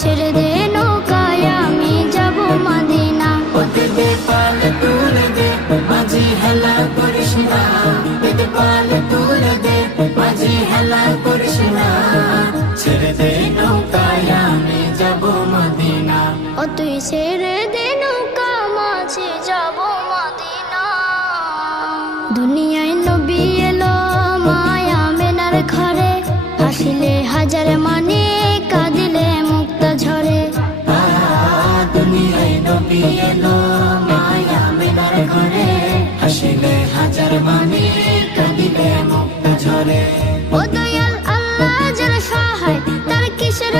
ছেড়ে দে নৌকায় আমি যাব মদিনা। ওতে দে পাল তুলে দে মাঝি হেলা করিস না, দে পাল তুলে দে মাঝি হেলা করিস না, ছেড়ে দে নৌকায় আমি যাব মদিনা। ও তুই ছেড়ে দে নৌকা মাঝি যাব মদিনা। দুনিয়ায় নবী এলো মায়া মেনার ঘরে, হাসিলে হাজার মানে কাঁদিলে মুক্তা ঝরে। দুনিয়ায় নবী এলো মায়া মেনার ঘরে, হাসিলে হাজার মানে কাঁদিলে মুক্তা ঝরে। ও দয়াল আল্লাহ যার সহায় তার কিসের